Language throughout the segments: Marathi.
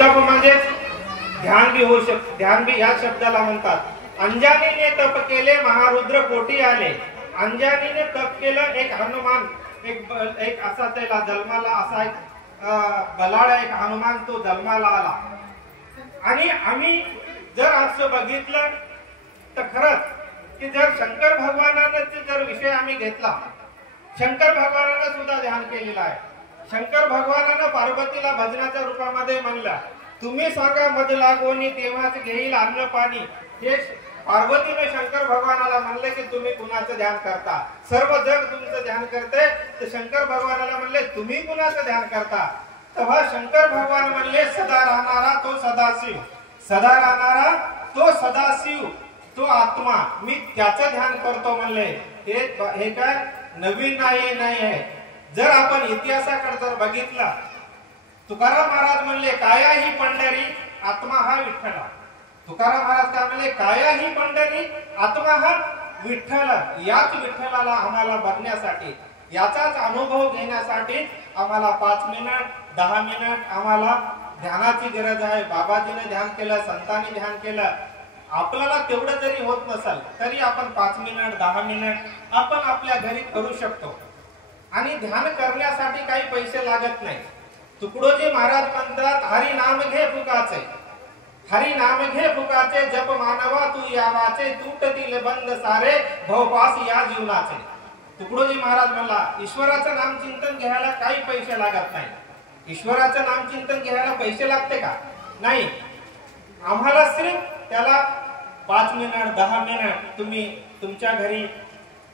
तप म्हणजे ध्यान भी होऊ शकते, ध्यान भी या शब्दाला म्हणतात। अंजानीने तप केले महारुद्र पोटी आले। अंजानीने तप केलं, एक हनुमान एक असा त्याला जन्माला असा एक बलाळ एक हनुमान तो जन्माला आला। आणि आम्ही जर असं बघितलं तर खरंच की जर शंकर भगवानाचा जर विषय आम्ही घेतला, शंकर भगवानानं सुद्धा ध्यान केलेलं आहे। शंकर भगवानानं पार्वतीला भजनाच्या रूपामध्ये म्हणलं, तुम्ही सांगा मध लागोनी तेव्हाच घेईल अन्न पाणी। हे पार्वतीने शंकर भगवानाला म्हणले की तुम्ही कुणाचं ध्यान करता, सर्व जग तुमचं ध्यान करते। तर शंकर भगवानाला म्हणले तुम्ही कुणाचं ध्यान करता, तेव्हा शंकर भगवान म्हणले सदा राहणारा तो सदाशिव, सदा राहणारा तो सदाशिव, तो आत्मा, मी त्याचं ध्यान करतो म्हणले। हे काय नवीन नाही आहे। जर आपण इतिहासाकडे जर बघितला, तुकाराम महाराज म्हणले काया ही पंढरी आत्मा हा विठ्ठल। तुकाराम महाराज काय म्हणले, काया ही पंढरी आत्मा हा विठ्ठल। याच विठ्ठलाला आम्हाला बघण्यासाठी, याचाच अनुभव घेण्यासाठी आम्हाला 5 मिनिट 10 मिनिट आम्हाला ध्यानाची गरज आहे। बाबाजीने ध्यान केलं, संतांनी ध्यान केलं, आपल्याला तेवढं जरी होत नसेल तरी आपण 5 मिनिट 10 मिनिट आपण आपल्या घरी करू शकतो। आणि ध्यान करण्यासाठी काही पैसे लागत नाही। तुकडोजी महाराज म्हणतात, हरी नाम घे फुकाचे, हरी नाम घे फुकाचे, जप मानवा तू यावाचे, तुटतील बंद सारे भवपास या जीवनाचे। तुकडोजी महाराज म्हणला, ईश्वराचं नामचिंतन घ्यायला काही पैसे लागत नाही। ईश्वराचं नामचिंतन घ्यायला पैसे लागते का? नाही। आम्हाला सिर्फ त्याला 5 मिनिट 10 मिनिट तुम्ही तुमच्या घरी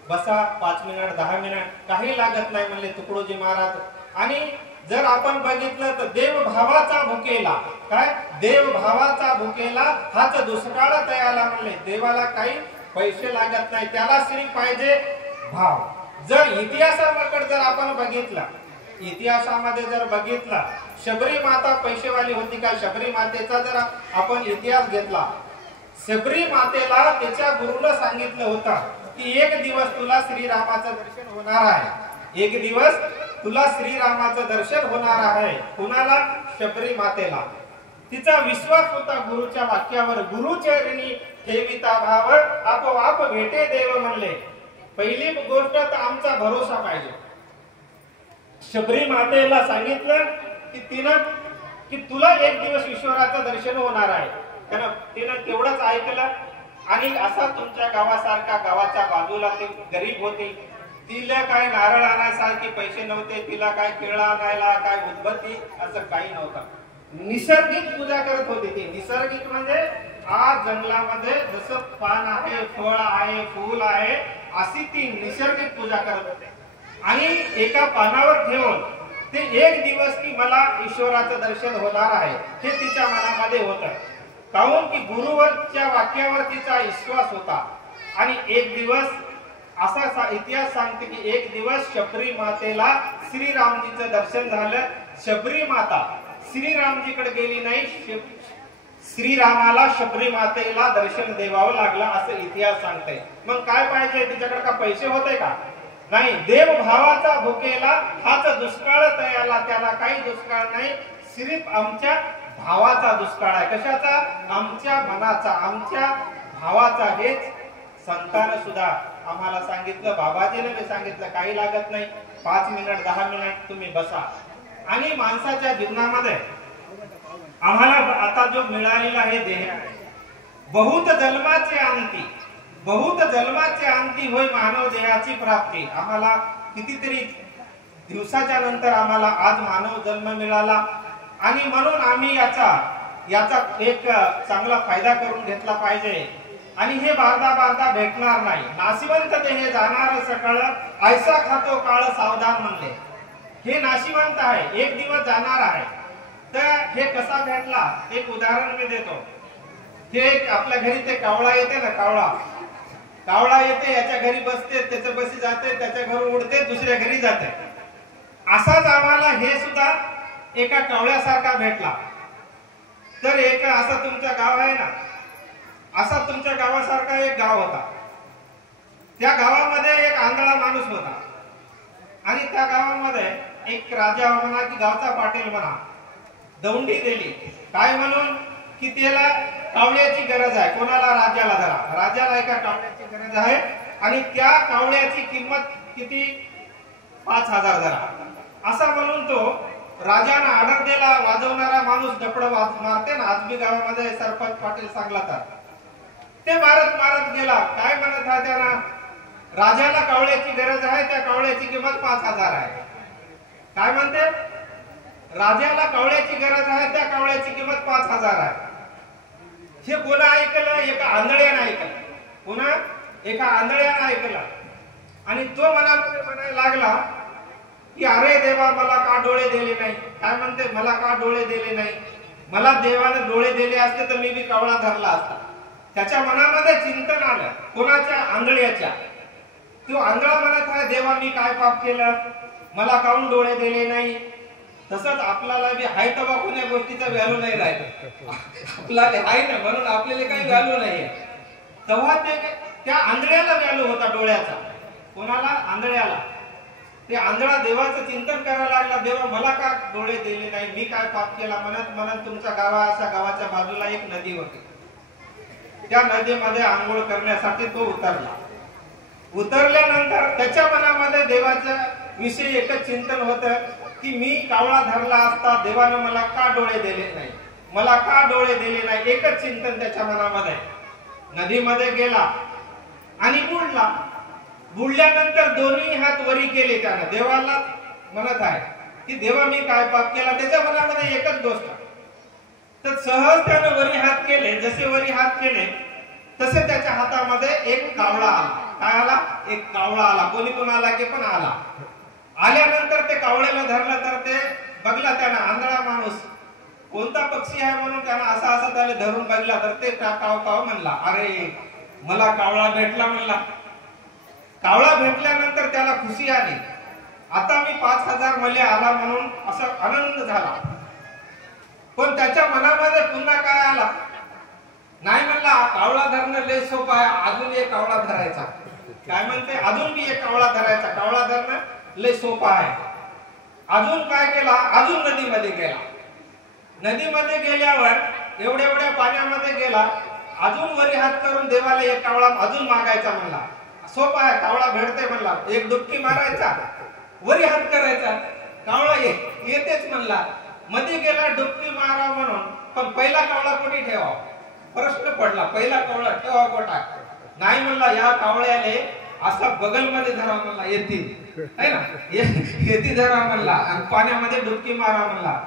बसा, 5 मिनिट 10 मिनिट काही लागत नाही म्हणले तुकडोजी महाराज। आणि जर आपण बघितलं तर देव भावाचा भुकेला, काय देव भावाचा भुकेला हाच दुष्काळ तयाला म्हणले। देवाला काही पैसे लागत नाही, त्याला श्री पाहिजे भाव। जर इतिहासाकडे जर आपण बघितला, इतिहासामध्ये जर बघितला, शबरी माता पैसेवाली होती का? शबरी मातेचा जर आपण इतिहास घेतला, शबरी मातेला त्याच्या गुरुला सांगितलं होतं की एक दिवस तुला श्रीरामाचं दर्शन होणार आहे, एक दिवस तुला श्रीरामाचं दर्शन होणार आहे। कुणाला? शबरी मातेला। तिचा विश्वास होता गुरुच्या वाक्यावर, गुरुचरणी ठेविता भाव आपोआप भेटे देव म्हणले। पहिली गोष्ट तर आमचा भरोसा पाहिजे। शबरी मातेला सांगितलं की की तुला एक दिवस ईश्वराचं दर्शन होणार आहे। तिनं तेवढंच ऐकलं। आणि असा तुमच्या गावासारखा, गावाच्या बाजूला ती गरीब होती, तिला काय नारळ आणायसारखे पैसे नव्हते, तिला काय केळा आणायला, काय उदबत्ती असं काही नव्हतं। निसर्गिक पूजा करत होती ती। निसर्गिक म्हणजे आज जंगलामध्ये जसं पान आहे, फळ आहे, फूल आहे, अशी ती निसर्गिक पूजा करत होते। आणि एका पानावर ठेवून ते एक दिवस की मला ईश्वराचं दर्शन होणार आहे हे तिच्या मनामध्ये होतं। काहून की गुरुवरच्या वाक्यावर तिचा विश्वास होता। आणि एक दिवस असा इतिहास सांगते की एक दिवस शबरी मातेला श्रीरामजीचं दर्शन झालं। शबरी माता श्रीरामजीकडे गेली नाही, श्रीरामाला शबरी मातेला दर्शन देवावं लागलं असं इतिहास सांगते। मग काय पाहिजे तिच्याकडे? का पैसे होते का? नाही। देव भावाचा भुकेला हाच दुष्काळ तयाला, त्याला काही दुष्काळ नाही, सिर्फ आमच्या भावाचा दुष्काळ आहे। कशाचा? आमच्या मनाचा, आमच्या भावाचा। हेच संतांनी सुद्धा आम्हाला सांगितलं, बाबाजीने मी सांगितलं, काही लागत नाही, 5 मिनिट 10 मिनिट तुम्ही बसा। आणि माणसाच्या जीवनामध्ये आम्हाला आता जो मिळालेला हे देह आहे, बहुत जन्माचे अंती, बहुत जन्माचे अंती होय मानव देहाची प्राप्ती। आम्हाला कितीतरी दिवसाच्या नंतर आम्हाला आज मानव जन्म मिळाला। आणि म्हणून आम्ही याचा एक चांगला फायदा करून घेतला पाहिजे। आणि हे बारदा भेटणार नाही। नाशिवंत देह जाणार सकाळ, ऐसा खातो काळ सावधान म्हणले। हे नाशिवंत आहे, एक दिवस जाणार आहे। तर हे कसा भेटला? एक उदाहरण मी देतो। हे आपल्या घरी ते कावळा येते ना, कावळा येते, याच्या घरी बसते, त्याच्या बसी जाते, त्याच्या घरून उडते, दुसऱ्या घरी जाते। असाच आम्हाला हे सुद्धा एका कावळ्यासारखा भेटला। तर एक असं तुमचं गाव आहे ना, असा तुमच्या गावासारखा एक गाव होता। त्या गावामध्ये एक आंधळा माणूस होता। आणि त्या गावामध्ये एक राजा म्हणा की गावचा पाटील म्हणा, दौंडी दिली काय म्हणून की त्याला कावळ्याची गरज आहे. कोणाला? राजाला. धरा राजाला एका कावळ्याची गरज आहे आणि त्या कावळ्याची किंमत किती? 5000 धरा असा म्हणून तो राजाने ऑर्डर दिला. वाजवणारा माणूस डपड मारते ना, आजबी गावामध्ये सरपंच पाटील सांगला तर ते मारत मारत गेला. काय म्हणत आहे त्यांना? राजाला कावळ्याची गरज आहे, त्या कावळ्याची किंमत 5000 आहे. काय म्हणते? राजाला कावळ्याची गरज आहे, त्या कावळ्याची किंमत 5000 आहे. हे कोणा ऐकलं? एका आंधळ्यानं ऐकलं. पुन्हा एका आंधळ्यानं ऐकलं आणि तो मनामध्ये म्हणायला लागला की अरे देवा, मला का डोळे दिले नाही? काय म्हणते? मला का डोळे दिले नाही? मला देवाने डोळे दिले असते तर मी बी कावळा धरला असता. त्याच्या मनामध्ये चिंतन आलं. कोणाच्या? आंधळ्याच्या. तो आंधळा म्हणत आहे देवा, मी काय पाप केलं? मला काऊन डोळे दिले नाही? तसंच आपल्याला बी हाय तवा कोण्या गोष्टीचा व्हॅल्यू नाही राहिला. आपल्याला हाय ना म्हणून आपल्याला काही व्हॅल्यू नाहीये. तेव्हा त्या आंधळ्याला व्हॅल्यू होता डोळ्याचा. कोणाला? आंधळ्याला. ते आंधळा देवाचं चिंतन करायला लागला. देवा, मला का डोळे दिले नाही? मी काय पाप केला? म्हणत म्हणत तुमच्या गावाच्या बाजूला एक नदी होती. त्या नदीमध्ये आंघोळ करण्यासाठी तो उतरला. उतरल्यानंतर त्याच्या मनामध्ये देवाच्या विषयी एकच चिंतन होतं की मी कावळा धरला असता, देवानं मला का डोळे दिले नाही? मला का डोळे दिले नाही? एकच चिंतन त्याच्या मनामध्ये. नदीमध्ये गेला आणि बुडला. बुडल्यानंतर दोन्ही हात वरी केले. त्यानं देवाला म्हणत आहे की देवा, मी काय पाप केला? त्याच्या मनामध्ये एकच गोष्ट. तर सहज त्यानं वरी हात केले. जसे वरी हात केले तसे त्याच्या हातामध्ये एक कावळा आला. काय आला? एक कावळा आला. कोणी कोण आला की पण आला. आल्यानंतर ते कावळ्याला धरलं तर ते बघला त्यानं. आंधळा माणूस कोणता पक्षी आहे म्हणून त्यानं असा त्याला धरून बघला तर ते काव काव म्हणला. अरे, मला कावळा भेटला म्हणला. कावळा भेटल्यानंतर त्याला खुशी आली. आता मी 5000 मले आला म्हणून असा आनंद झाला. पण त्याच्या मनामध्ये पुन्हा काय आला? नाही म्हणला, कावळा धरणं लय सोपं आहे, अजून एक कावळा धरायचा. काय म्हणते? अजून मी एक कावळा धरायचा. कावळा धरणं लय सोपं आहे. अजून काय केला? अजून नदीमध्ये गेला. नदीमध्ये गेल्यावर एवढ्या पाण्यामध्ये गेला. अजून वरी हात करून देवाला एक कावळा अजून मागायचा म्हणला. सोपा आहे, कावळा भेटते म्हणला. एक डुबकी मारायचा, वरी हात करायचा, कावळा येतेच म्हणला. मध्ये गेला डुबकी मारा म्हणून, पण पहिला कावळा कोणी ठेवा? प्रश्न पडला. पहिला कावळा ठेवा कोटा? नाही म्हणला, या कावळ्याले असा बगलमध्ये धरा म्हणला. येतील है ना, येती धरा म्हणला आणि पाण्यामध्ये डुबकी मारा म्हणला.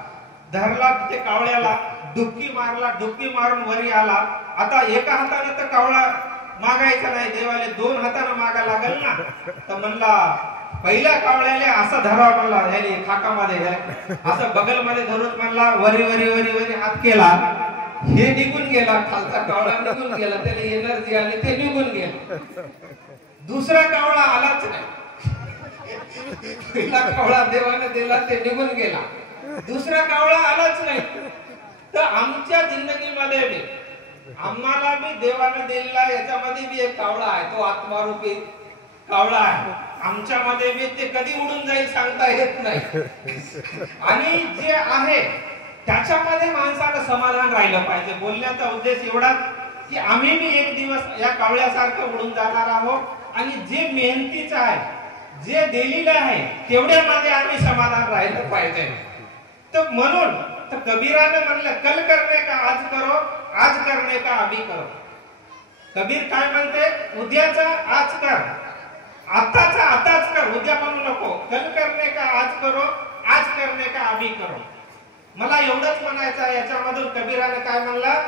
धरला ते कावळ्याला, डुबकी मारला. डुबकी मारून वरी आला. आता एका हाताने तर कावळा मागायचा नाही, देवाले 2 हाताने मागा लागल ना. तर म्हणला पहिल्या कावळ्याला असा धरावा म्हणला. याने खाकामध्ये असं बगलमध्ये धरून म्हणला, वरी वरी वरी वरी हात केला. हे निघून गेला. खालचा कावळा निघून गेला. त्याला एनर्जी आली, ते निघून गेला. दुसरा कावळा आलाच नाही. पहिला कावळा देवाने दिला, ते निघून गेला. दुसरा कावळा आलाच नाही. तर आमच्या जिंदगीमध्ये बी आम्हाला बी देवाने दिलेला याच्यामध्ये बी एक कावळा आहे. तो आत्मारूपी कावळा आहे. आमच्यामध्ये बी ते कधी उडून जाईल सांगता येत नाही. आणि जे आहे त्याच्यामध्ये माणसाला समाधान राहिलं पाहिजे. बोलण्याचा उद्देश एवढाच की आम्ही बी एक दिवस या कावळ्यासारखं उडून जाणार आहोत. आणि जे मेहनतीचं आहे, जे दिलेलं आहे, तेवढ्यामध्ये आम्ही समाधान राहिलं पाहिजे. तर म्हणून तर कबीराने म्हणलं, कल करने का आज करो, आज करने का अभी करो. कबीर काय म्हणते? उद्याचा आज कर, आताचा आताच कर, उद्या म्हणू नको. कल करने का आज करो, आज करने का अभी करो. मला एवढंच म्हणायचं आहे. याच्यामधून कबीराने काय म्हणलं?